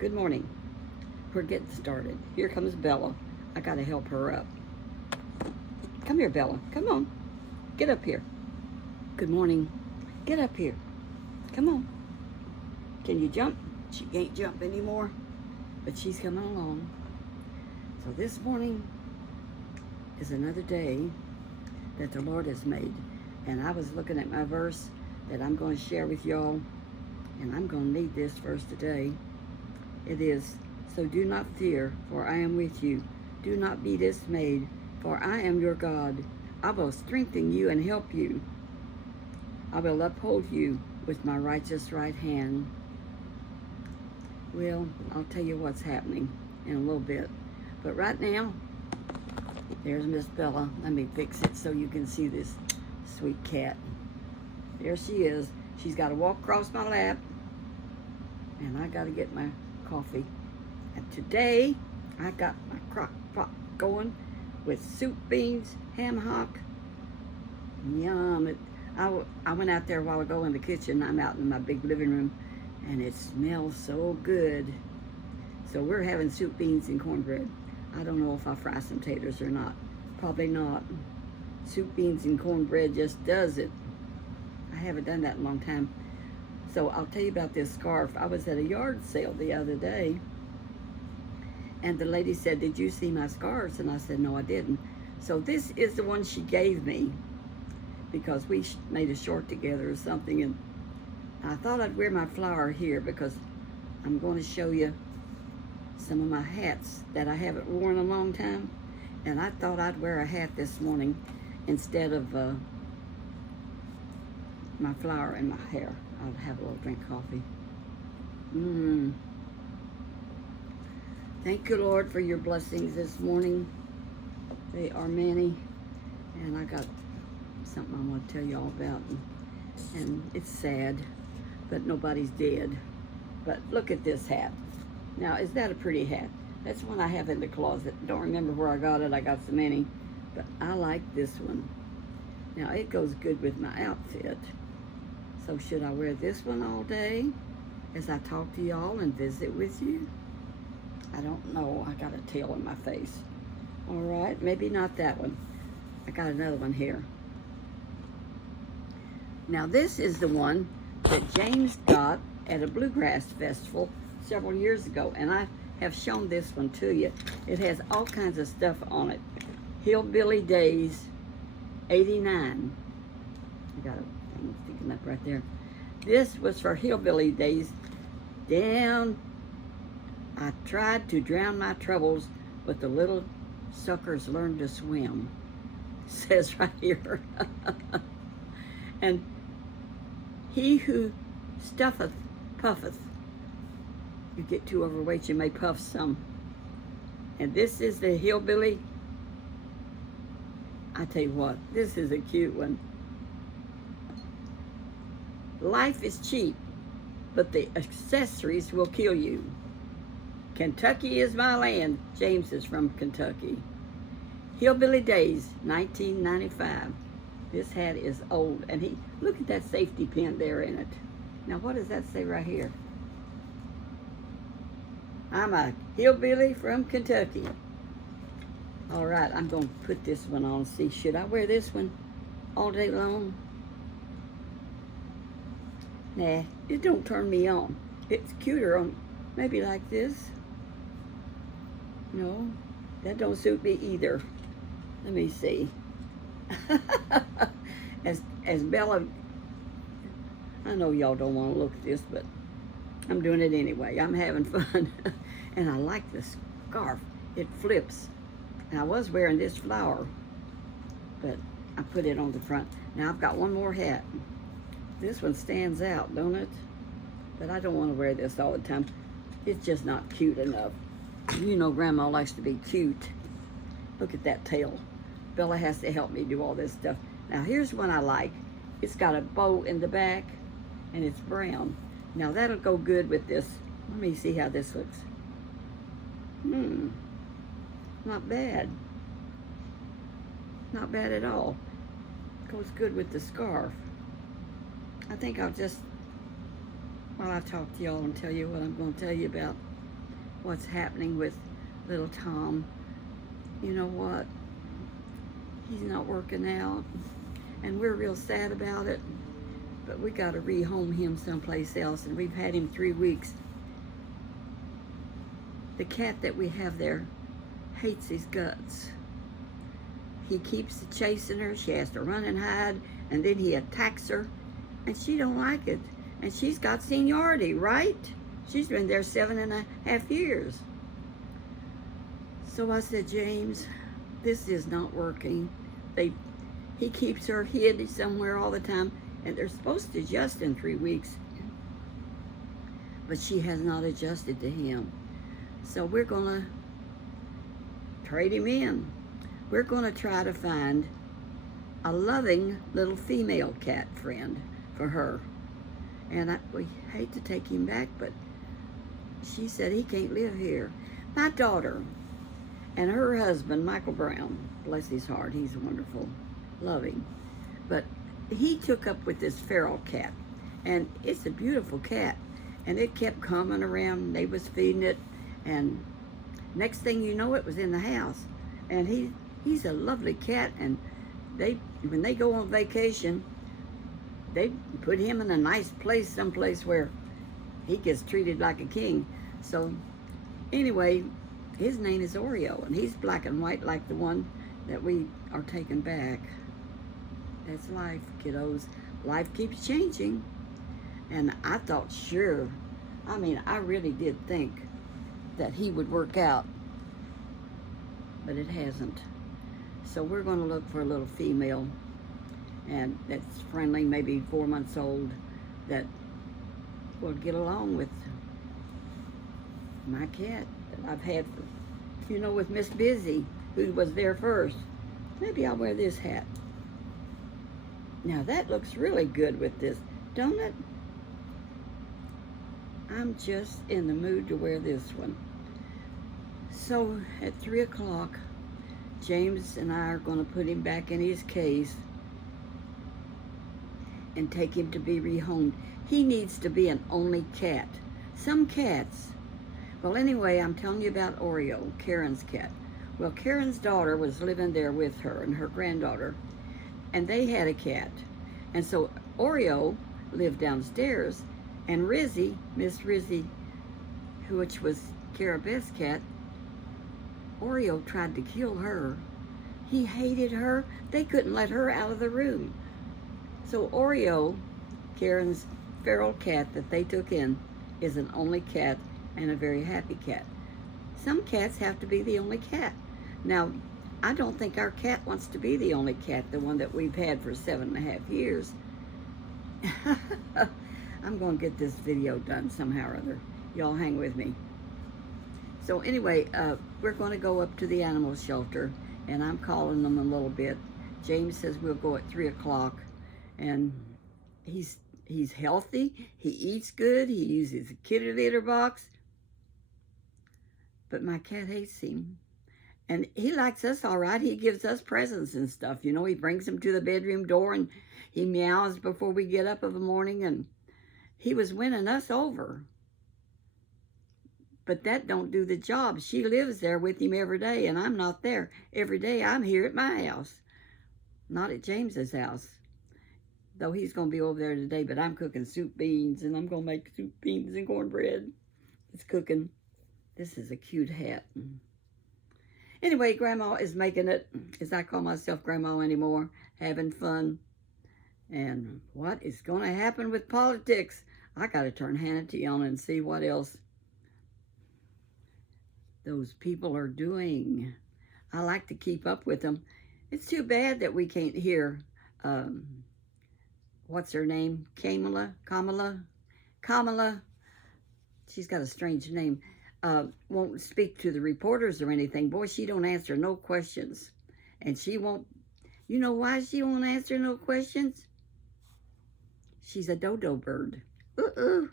Good morning. We're getting started. Here comes Bella. I gotta help her up. Come here, Bella. Come on. Get up here. Good morning. Get up here. Come on. Can you jump? She can't jump anymore, but she's coming along. So this morning is another day that the Lord has made. And I was looking at my verse that I'm going to share with y'all. And I'm going to need this verse today. It is, so do not fear, for I am with you. Do not be dismayed, for I am your God. I will strengthen you and help you. I will uphold you with my righteous right hand. Well, I'll tell you what's happening in a little bit. But right now, there's Miss Bella. Let me fix it so you can see this sweet cat. There she is. She's got to walk across my lap. And I got to get my coffee. And today, I got my crock pot going with soup, beans, ham hock. Yum. I went out there a while ago in the kitchen. I'm out in my big living room. And it smells so good. So we're having soup, beans, and cornbread. I don't know if I'll fry some taters or not. Probably not. Soup, beans, and cornbread just does it. I haven't done that in a long time. So I'll tell you about this scarf. I was at a yard sale the other day. And the lady said, did you see my scarves? And I said, no, I didn't. So this is the one she gave me. Because we made a short together or something. And I thought I'd wear my flower here because I'm going to show you some of my hats that I haven't worn in a long time. And I thought I'd wear a hat this morning instead of my flower in my hair. I'll have a little drink of coffee. Thank you, Lord, for your blessings this morning. They are many. And I got something I want to tell you all about. And it's sad, but nobody's dead. But look at this hat. Now, is that a pretty hat? That's one I have in the closet. Don't remember where I got it. I got so many. But I like this one. Now, it goes good with my outfit. So should I wear this one all day as I talk to y'all and visit with you? I don't know. I got a tail in my face. All right, maybe not that one. I got another one here. Now this is the one that James got at a bluegrass festival several years ago. And I have shown this one to you. It has all kinds of stuff on it. Hillbilly Days, 89. I got a thing sticking up right there. This was for Hillbilly Days. Down, I tried to drown my troubles, but the little suckers learned to swim. It says right here. And he who stuffeth puffeth. You get too overweight, you may puff some. And this is the hillbilly. I tell you what, this is a cute one. Life is cheap, but the accessories will kill you. Kentucky is my land. James is from Kentucky. Hillbilly Days, 1995. This hat is old. And look at that safety pin there in it. Now, what does that say right here? I'm a hillbilly from Kentucky. All right, I'm going to put this one on. See, should I wear this one all day long? Nah, it don't turn me on. It's cuter on maybe like this. No, that don't suit me either. Let me see. As Bella, I know y'all don't want to look at this, but I'm doing it anyway. I'm having fun. And I like the scarf. It flips. And I was wearing this flower, but I put it on the front. Now I've got one more hat. This one stands out, don't it? But I don't want to wear this all the time. It's just not cute enough. You know, Grandma likes to be cute. Look at that tail. Bella has to help me do all this stuff. Now, here's one I like. It's got a bow in the back, and it's brown. Now, that'll go good with this. Let me see how this looks. Not bad. Not bad at all. Goes good with the scarf. I think I'll just, while I talk to y'all and tell you what I'm going to tell you about, what's happening with little Tom. You know what? He's not working out, and we're real sad about it. But we got to rehome him someplace else, and we've had him 3 weeks. The cat that we have there hates his guts. He keeps chasing her. She has to run and hide, and then he attacks her, and she don't like it. And she's got seniority, right? She's been there 7.5 years. So I said, James, this is not working. He keeps her hid somewhere all the time, and they're supposed to adjust in 3 weeks. But she has not adjusted to him. So we're gonna trade him in. We're gonna try to find a loving little female cat friend for her. And we hate to take him back, but she said he can't live here. My daughter and her husband, Michael Brown, bless his heart, he's wonderful, loving. But he took up with this feral cat, and it's a beautiful cat. And it kept coming around, they was feeding it, and next thing you know, it was in the house. And he's a lovely cat, and when they go on vacation, they put him in a nice place, someplace where he gets treated like a king. So anyway, his name is Oreo, and he's black and white like the one that we are taking back. That's life, kiddos. Life keeps changing. And I thought, sure, I really did think that he would work out, but it hasn't. So we're going to look for a little female, and that's friendly, maybe 4 months old, that will get along with my cat that I've had for, with Miss Busy, who was there first. Maybe I'll wear this hat. Now that looks really good with this, don't it? I'm just in the mood to wear this one. So at 3 o'clock, James and I are going to put him back in his case and take him to be rehomed. He needs to be an only cat. Some cats. Well, anyway, I'm telling you about Oreo, Karen's cat. Well, Karen's daughter was living there with her and her granddaughter, and they had a cat. And so Oreo lived downstairs, and Rizzy, Miss Rizzy, which was Kara Beth's cat, Oreo tried to kill her. He hated her. They couldn't let her out of the room. So Oreo, Karen's feral cat that they took in, is an only cat and a very happy cat. Some cats have to be the only cat. Now, I don't think our cat wants to be the only cat, the one that we've had for 7.5 years. I'm going to get this video done somehow or other. Y'all hang with me. So anyway, we're going to go up to the animal shelter, and I'm calling them a little bit. James says we'll go at 3 o'clock, and he's healthy. He eats good. He uses a kitty litter box. But my cat hates him. And he likes us all right. He gives us presents and stuff. He brings them to the bedroom door, and he meows before we get up of the morning, and he was winning us over. But that don't do the job. She lives there with him every day, and I'm not there. Every day I'm here at my house, not at James's house. Though he's going to be over there today, but I'm cooking soup beans, and I'm going to make soup beans and cornbread. It's cooking. This is a cute hat. Anyway, Grandma is making it, as I call myself Grandma anymore, having fun. And what is going to happen with politics? I got to turn Hannity on and see what else those people are doing. I like to keep up with them. It's too bad that we can't hear, what's her name? Kamala. She's got a strange name. Won't speak to the reporters or anything. Boy, she don't answer no questions. And she won't, you know why she won't answer no questions? She's a dodo bird. I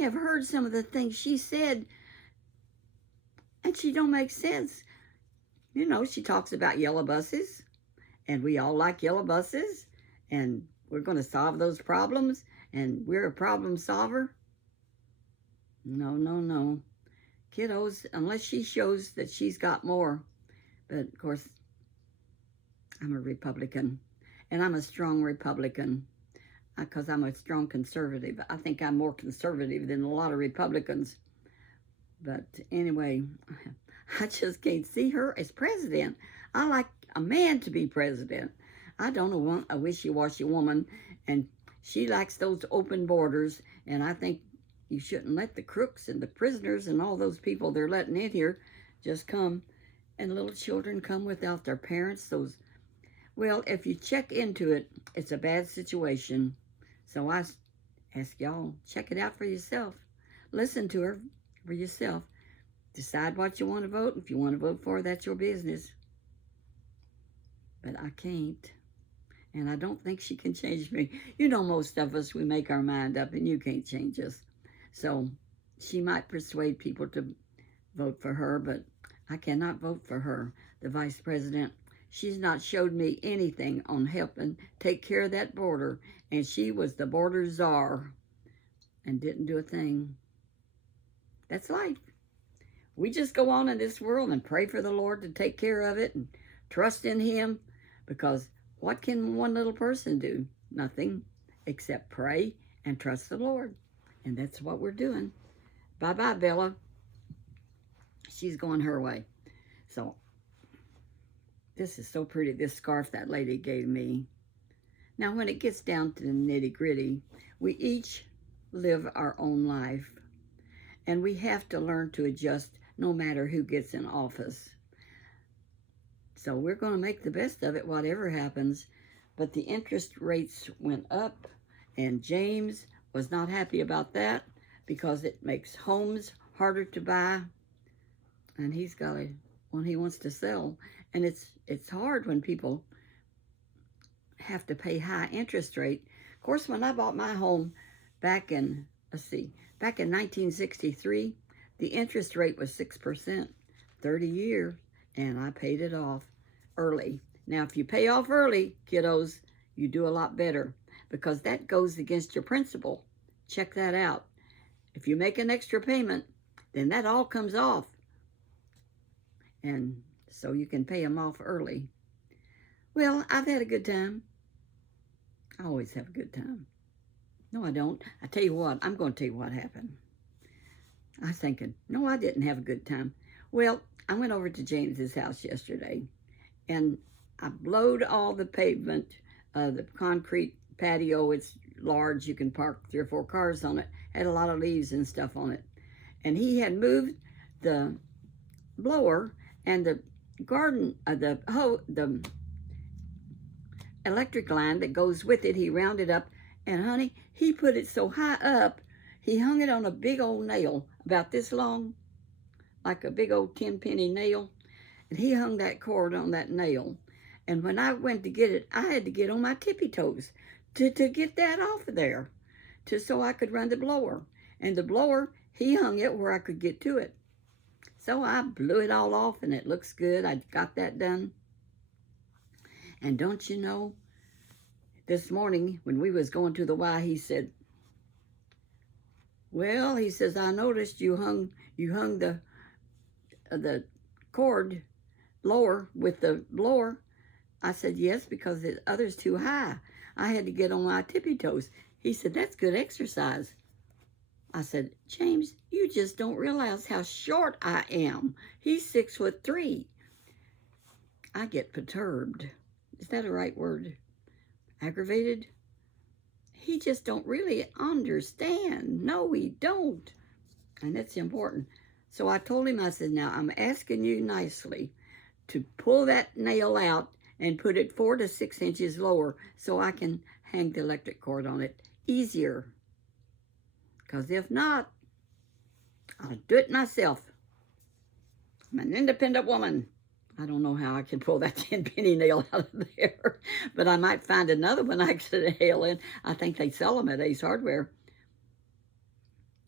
have heard some of the things she said, and she don't make sense. She talks about yellow buses, and we all like yellow buses, and we're going to solve those problems, and we're a problem solver. No, no, no. Kiddos, unless she shows that she's got more. But, of course, I'm a Republican. And I'm a strong Republican because I'm a strong conservative. I think I'm more conservative than a lot of Republicans. But anyway, I just can't see her as president. I like a man to be president. I don't want a wishy-washy woman, and she likes those open borders, and I think you shouldn't let the crooks and the prisoners and all those people they're letting in here just come, and little children come without their parents. Well, if you check into it, it's a bad situation. So I ask y'all, check it out for yourself. Listen to her for yourself. Decide what you want to vote. If you want to vote for her, that's your business. But I can't. And I don't think she can change me. You know, most of us, we make our mind up, and you can't change us. So she might persuade people to vote for her, but I cannot vote for her, the vice president. She's not showed me anything on helping take care of that border, and she was the border czar and didn't do a thing. That's life. We just go on in this world and pray for the Lord to take care of it and trust in Him, because what can one little person do? Nothing except pray and trust the Lord. And that's what we're doing. Bye-bye, Bella. She's going her way. So, this is so pretty, this scarf that lady gave me. Now, when it gets down to the nitty-gritty, we each live our own life. And we have to learn to adjust no matter who gets in office. So we're going to make the best of it, whatever happens. But the interest rates went up, and James was not happy about that because it makes homes harder to buy. And he's got one he wants to sell. And it's hard when people have to pay high interest rate. Of course, when I bought my home back in 1963, the interest rate was 6%, 30 years, and I paid it off early. Now, if you pay off early, kiddos, you do a lot better because that goes against your principal. Check that out. If you make an extra payment, then that all comes off. And so you can pay them off early. Well, I've had a good time. I always have a good time. No, I don't. I tell you what, I'm going to tell you what happened. I was thinking, no, I didn't have a good time. Well, I went over to James's house yesterday, and I blowed all the pavement, the concrete patio. It's large. You can park 3 or 4 cars on it. Had a lot of leaves and stuff on it. And he had moved the blower and the garden, the electric line that goes with it. He rounded up, and honey, he put it so high up, he hung it on a big old nail about this long, like a big old 10-penny nail. And he hung that cord on that nail. And when I went to get it, I had to get on my tippy toes to get that off of there, so I could run the blower. And the blower, he hung it where I could get to it. So I blew it all off, and it looks good. I got that done. And don't you know, this morning when we was going to the Y, he said, well, he says, I noticed you hung the cord lower with the blower. I said, yes, because the other's too high. I had to get on my tippy toes. He said, that's good exercise. I said, James, you just don't realize how short I am. He's 6'3". I get perturbed. Is that a right word? Aggravated? He just don't really understand. No, he don't. And that's important. So I told him, I said, now I'm asking you nicely to pull that nail out and put it 4 to 6 inches lower so I can hang the electric cord on it easier. Because if not, I'll do it myself. I'm an independent woman. I don't know how I can pull that 10-penny nail out of there, but I might find another one I could hail in. I think they sell them at Ace Hardware.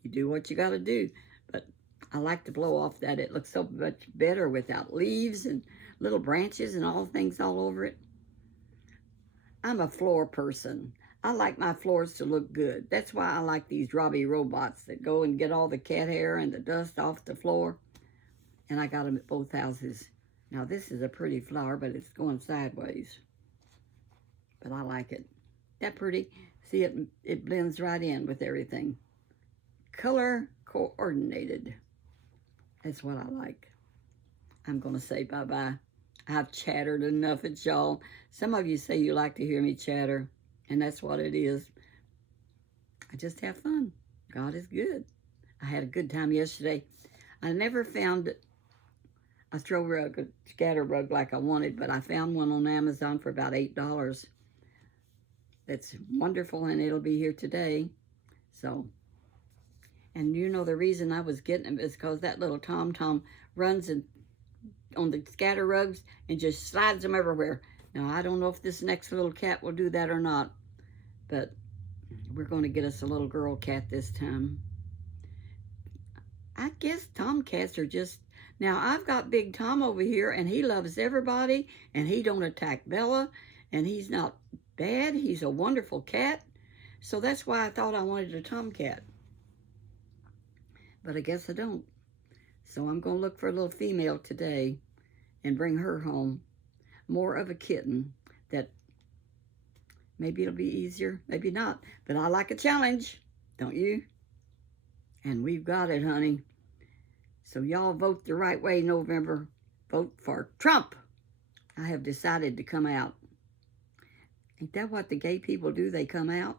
You do what you got to do, but I like to blow off that. It looks so much better without leaves and little branches and all things all over it. I'm a floor person. I like my floors to look good. That's why I like these Robbie robots that go and get all the cat hair and the dust off the floor. And I got them at both houses. Now this is a pretty flower, but it's going sideways. But I like it. That pretty? See, it blends right in with everything. Color coordinated. That's what I like. I'm going to say bye-bye. I've chattered enough at y'all. Some of you say you like to hear me chatter, and that's what it is. I just have fun. God is good. I had a good time yesterday. I never found a throw rug, a scatter rug like I wanted, but I found one on Amazon for about $8. That's wonderful, and it'll be here today. So, and you know the reason I was getting them is because that little Tom runs and on the scatter rugs and just slides them everywhere. Now, I don't know if this next little cat will do that or not, but we're going to get us a little girl cat this time. I guess tomcats are just... Now, I've got Big Tom over here, and he loves everybody, and he don't attack Bella, and he's not bad. He's a wonderful cat. So that's why I thought I wanted a tomcat. But I guess I don't. So I'm going to look for a little female today and bring her home. More of a kitten that maybe it'll be easier, maybe not. But I like a challenge, don't you? And we've got it, honey. So y'all vote the right way November. Vote for Trump. I have decided to come out. Ain't that what the gay people do? They come out?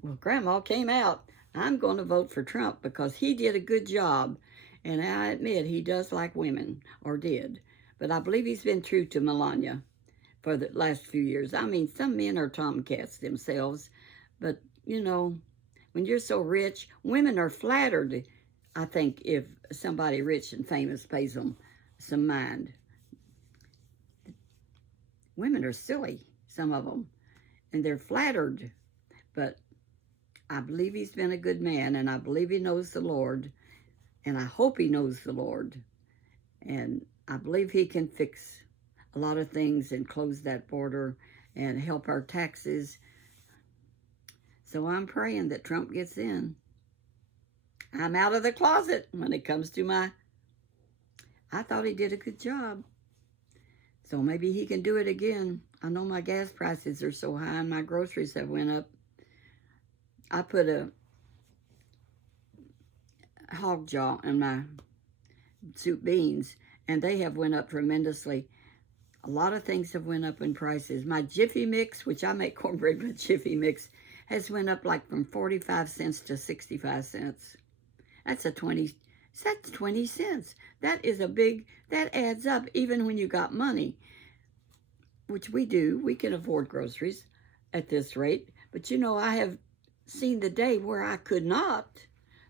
Well, Grandma came out. I'm going to vote for Trump because he did a good job. And I admit he does like women, or did. But I believe he's been true to Melania for the last few years. I mean, some men are tomcats themselves. But, you know, when you're so rich, women are flattered, I think, if somebody rich and famous pays them some mind. Women are silly, some of them. And they're flattered. But I believe he's been a good man, and I believe he knows the Lord, and I hope he knows the Lord, and I believe he can fix a lot of things and close that border and help our taxes. So I'm praying that Trump gets in. I'm out of the closet when it comes to I thought he did a good job. So maybe he can do it again. I know my gas prices are so high and my groceries have went up. I put a hog jaw in my soup beans, and they have went up tremendously. A lot of things have went up in prices. My Jiffy Mix, which I make cornbread with Jiffy Mix, has went up like from 45 cents to 65 cents. That's 20 cents. That is a big, that adds up even when you got money, which we do. We can afford groceries at this rate. But you know, I have seen the day where I could not.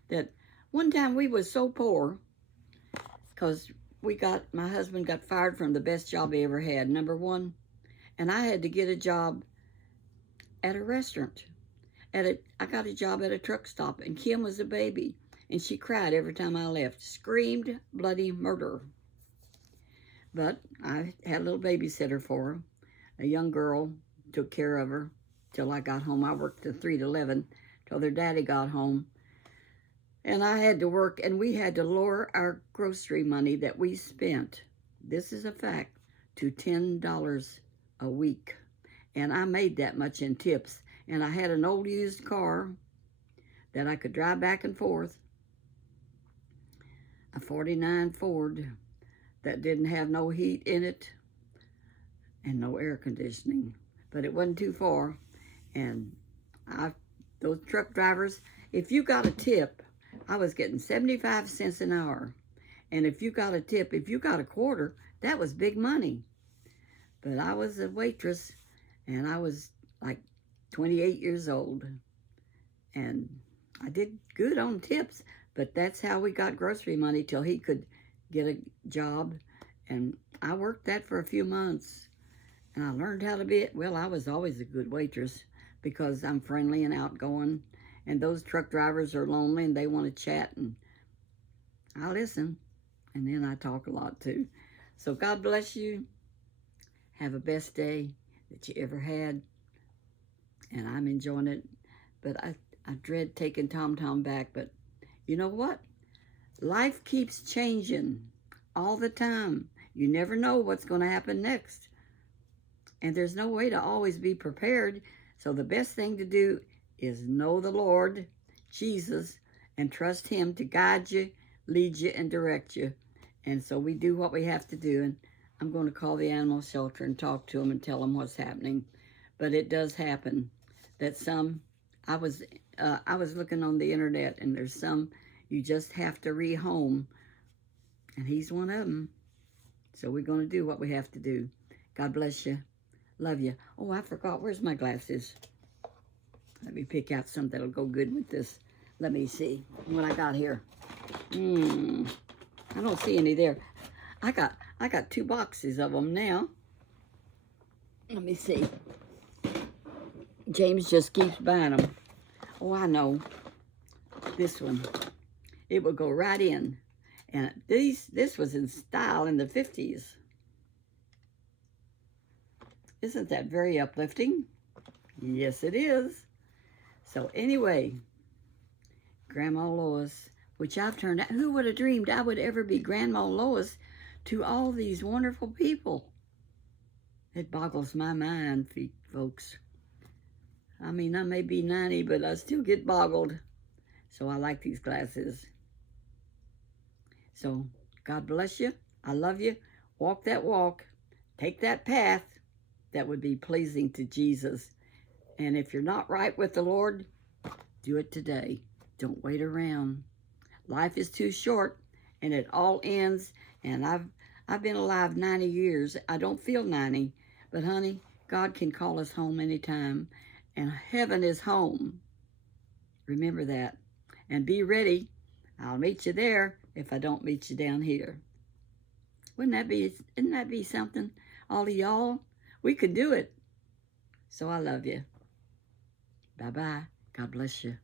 That one time we was so poor because my husband got fired from the best job he ever had, #1, and I had to get a job at a restaurant. I got a job at a truck stop, and Kim was a baby, and she cried every time I left, screamed bloody murder. But I had a little babysitter for her, a young girl, took care of her till I got home. I worked till 3 to 11 till their daddy got home. And I had to work, and we had to lower our grocery money that we spent, this is a fact, to $10 a week. And I made that much in tips. And I had an old used car that I could drive back and forth, a 49 Ford that didn't have no heat in it and no air conditioning. But it wasn't too far. And those truck drivers, if you got a tip, I was getting 75 cents an hour. And if you got a tip, if you got a quarter, that was big money. But I was a waitress, and I was like 28 years old. And I did good on tips, but that's how we got grocery money till he could get a job. And I worked that for a few months. And I learned how to be, well, I was always a good waitress because I'm friendly and outgoing. And those truck drivers are lonely and they want to chat, and I listen, and then I talk a lot too. So God bless you. Have a best day that you ever had. and I'm enjoying it. But I dread taking Tom back. But you know what? Life keeps changing all the time. You never know what's going to happen next. And there's no way to always be prepared. So the best thing to do is know the Lord, Jesus, and trust him to guide you, lead you, and direct you. And so we do what we have to do. And I'm going to call the animal shelter and talk to them and tell them what's happening. But it does happen that some, I was looking on the internet, and there's some you just have to rehome. And he's one of them. So we're going to do what we have to do. God bless you. Love you. Oh, I forgot. Where's my glasses? Let me pick out something that'll go good with this. Let me see what I got here. I don't see any there. I got 2 boxes of them now. Let me see. James just keeps buying them. Oh, I know. This one. It will go right in. And this was in style in the 50s. Isn't that very uplifting? Yes, it is. So anyway, Grandma Lois, which I've turned out, who would have dreamed I would ever be Grandma Lois to all these wonderful people? It boggles my mind, folks. I mean, I may be 90, but I still get boggled. So I like these glasses. So God bless you. I love you. Walk that walk. Take that path that would be pleasing to Jesus. And if you're not right with the Lord, do it today. Don't wait around. Life is too short, and it all ends. And I've been alive 90 years. I don't feel 90, but honey, God can call us home anytime, and heaven is home. Remember that, and be ready. I'll meet you there if I don't meet you down here. Wouldn't that be something? All of y'all, we could do it. So I love you. Bye-bye. God bless you.